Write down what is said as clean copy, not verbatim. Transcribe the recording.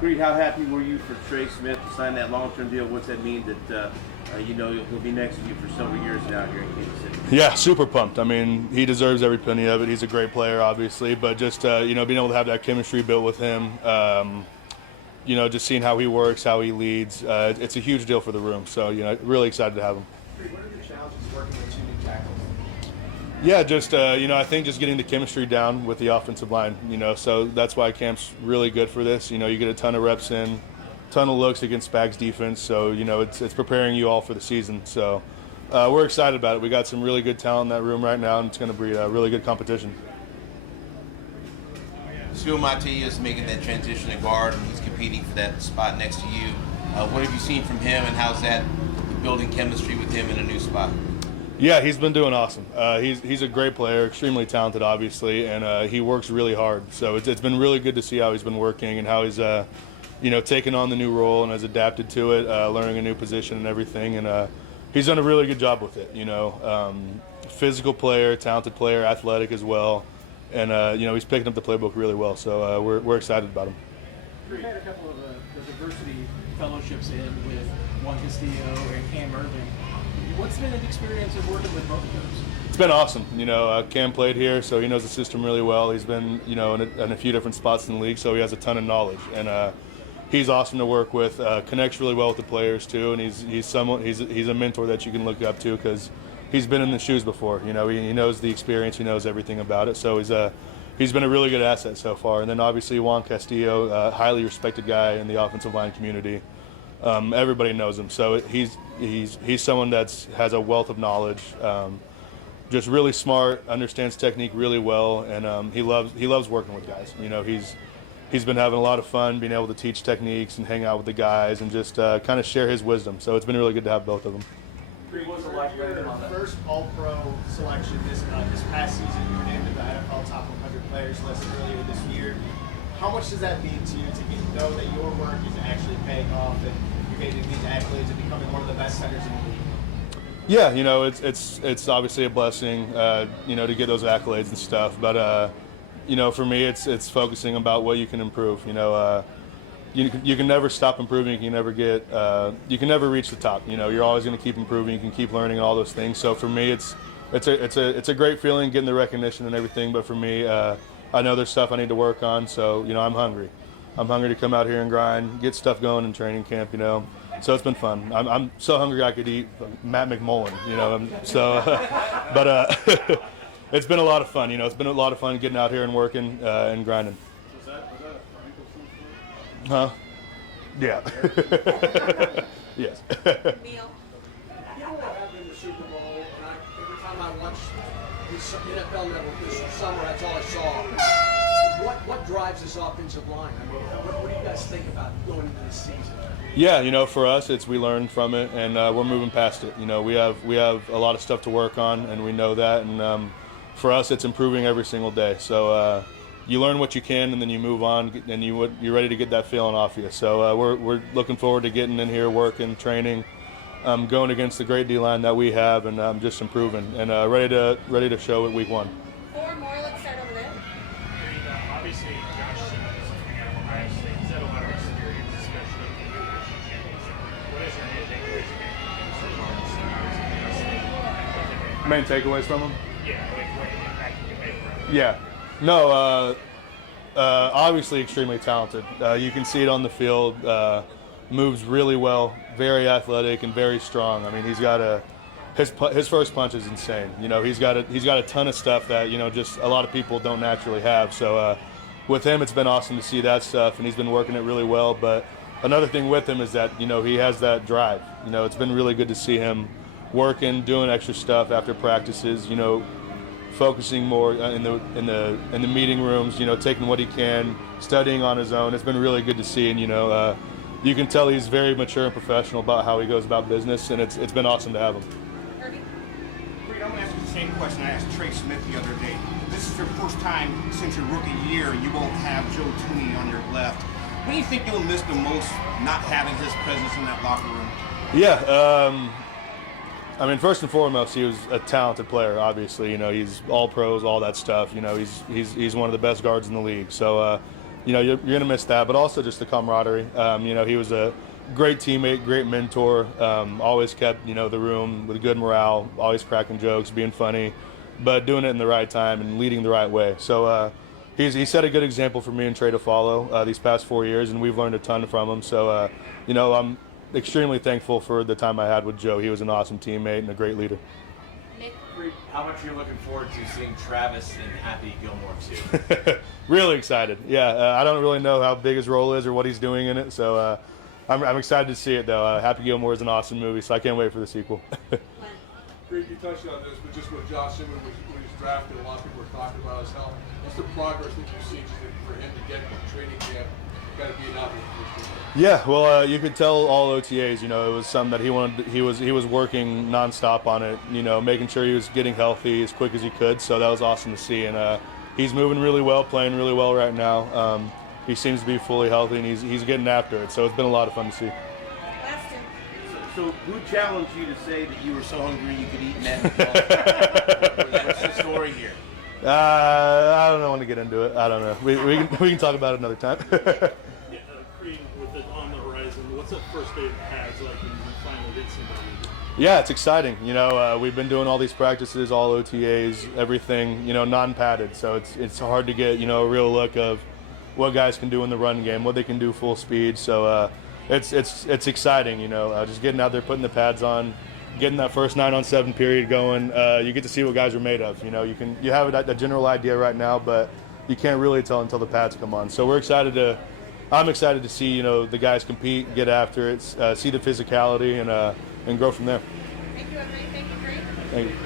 Creed, how happy were you for Trey Smith to sign that long-term deal? What's that mean that he'll be next to you for several years now here in Kansas City? Yeah, super pumped. I mean, he deserves every penny of it. He's a great player, obviously, but just being able to have that chemistry built with him, just seeing how he works, how he leads, it's a huge deal for the room. So really excited to have him. What are the challenges working with two new tackles? Yeah, just I think just getting the chemistry down with the offensive line. So that's why camp's really good for this. You get a ton of reps in, ton of looks against Spags defense. So it's preparing you all for the season. So we're excited about it. We got some really good talent in that room right now, and it's going to be a really good competition. Stu Mate is making that transition to guard, and he's competing for that spot next to you. What have you seen from him, and how's that building chemistry with him in a new spot? Yeah, he's been doing awesome. He's a great player, extremely talented, obviously, and he works really hard. So it's been really good to see how he's been working and how he's taken on the new role and has adapted to it, learning a new position and everything. And he's done a really good job with it. Physical player, talented player, athletic as well, and he's picking up the playbook really well. So we're excited about him. We've had a couple of the diversity fellowships in with Juan Castillo and Cam Irvin. What's been the experience of working with both of those? It's been awesome. Cam played here, so he knows the system really well. He's been, in a few different spots in the league, so he has a ton of knowledge. And he's awesome to work with. Connects really well with the players too, and he's a mentor that you can look up to because he's been in the shoes before. He knows the experience, he knows everything about it. So he's been a really good asset so far. And then obviously Juan Castillo, highly respected guy in the offensive line community. Everybody knows him, so he's someone that has a wealth of knowledge, just really smart, understands technique really well, and he loves working with guys. He's been having a lot of fun being able to teach techniques and hang out with the guys and just kind of share his wisdom. So it's been really good to have both of them. What was it like your first All-Pro selection this past season? You were named to the NFL Top 100 Players list earlier this year. How much does that mean to you to know that your work is actually paying off and you're getting these accolades and becoming one of the best centers in the league? Yeah, it's obviously a blessing, to get those accolades and stuff. But for me, it's focusing about what you can improve. You can never stop improving. You can never reach the top. You're always going to keep improving. You can keep learning all those things. So for me, it's a great feeling getting the recognition and everything. But for me, I know there's stuff I need to work on, so I'm hungry. I'm hungry to come out here and grind, get stuff going in training camp. So it's been fun. I'm so hungry I could eat Matt McMullen. But it's been a lot of fun. It's been a lot of fun getting out here and working and grinding. Was that a Huh? Yeah. Yes. Neil. You know what happened in the Super Bowl, and every time I watch this NFL Network this summer, that's all I saw. What drives this offensive line? I mean, what do you guys think about going into the season? Yeah, for us, we learned from it, and we're moving past it. We have a lot of stuff to work on, and we know that. And for us, it's improving every single day. So you learn what you can, and then you move on, and you're ready to get that feeling off you. So we're looking forward to getting in here, working, training, going against the great D-line that we have, and just improving, and ready to show it week one. Four more. Let's start over there. obviously Josh Sills coming out of Ohio State. He's had a lot of experience, especially in the national championship. What is your main takeaways so far this season? Main takeaways from him? Yeah, like what impact you can make from him. Yeah. No, obviously extremely talented. You can see it on the field. Moves really well, very athletic and very strong. I mean, he's got his first punch is insane. You know, he's got a ton of stuff that, you know, just a lot of people don't naturally have. So with him, it's been awesome to see that stuff, and he's been working it really well. But another thing with him is that, you know, he has that drive. You know, it's been really good to see him working, doing extra stuff after practices. You know, focusing more in the meeting rooms. You know, taking what he can, studying on his own. It's been really good to see, and you know. You can tell he's very mature and professional about how he goes about business, and it's been awesome to have him. Creed, I'm going to ask you the same question I asked Trey Smith the other day. This is your first time since your rookie year you won't have Joe Thuney on your left. What do you think you'll miss the most not having his presence in that locker room? Yeah, I mean, first and foremost, he was a talented player. Obviously, you know, he's all pros, all that stuff. You know, he's one of the best guards in the league. So you know, you're going to miss that, but also just the camaraderie. You know, he was a great teammate, great mentor, always kept, you know, the room with good morale, always cracking jokes, being funny, but doing it in the right time and leading the right way. So he set a good example for me and Trey to follow these past 4 years, and we've learned a ton from him. So, you know, I'm extremely thankful for the time I had with Joe. He was an awesome teammate and a great leader. Nick? How much are you looking forward to seeing Travis and Happy Gilmore too? Really excited. Yeah, I don't really know how big his role is or what he's doing in it, so I'm excited to see it, though. Happy Gilmore is an awesome movie, so I can't wait for the sequel. Creed, you touched on this, but just with Josh Simmons when he's drafted, a lot of people were talking about his health. What's the progress that you've seen for him to get to training camp? Got to be enough. Yeah, well, you could tell all OTAs, you know, it was something that he wanted. He was working nonstop on it, you know, making sure he was getting healthy as quick as he could. So that was awesome to see, and he's moving really well, playing really well right now. He seems to be fully healthy, and he's getting after it. So it's been a lot of fun to see. Last two. So who challenged you to say that you were so hungry you could eat in that? What's the story here? I don't know when to get into it. I don't know. We can talk about it another time. Yeah, Creed, with it on the horizon, what's that first day of pads like when you finally get somebody? Yeah, it's exciting. You know, we've been doing all these practices, all OTAs, everything, you know, non-padded. So it's hard to get, you know, a real look of what guys can do in the run game, what they can do full speed. So it's exciting, you know, just getting out there, putting the pads on, getting that first 9-on-7 period going. You get to see what guys are made of. You know, you have a general idea right now, but you can't really tell until the pads come on. So I'm excited to see, you know, the guys compete, get after it, see the physicality, and grow from there. Thank you, everybody. Thank you, Greg. Thank you.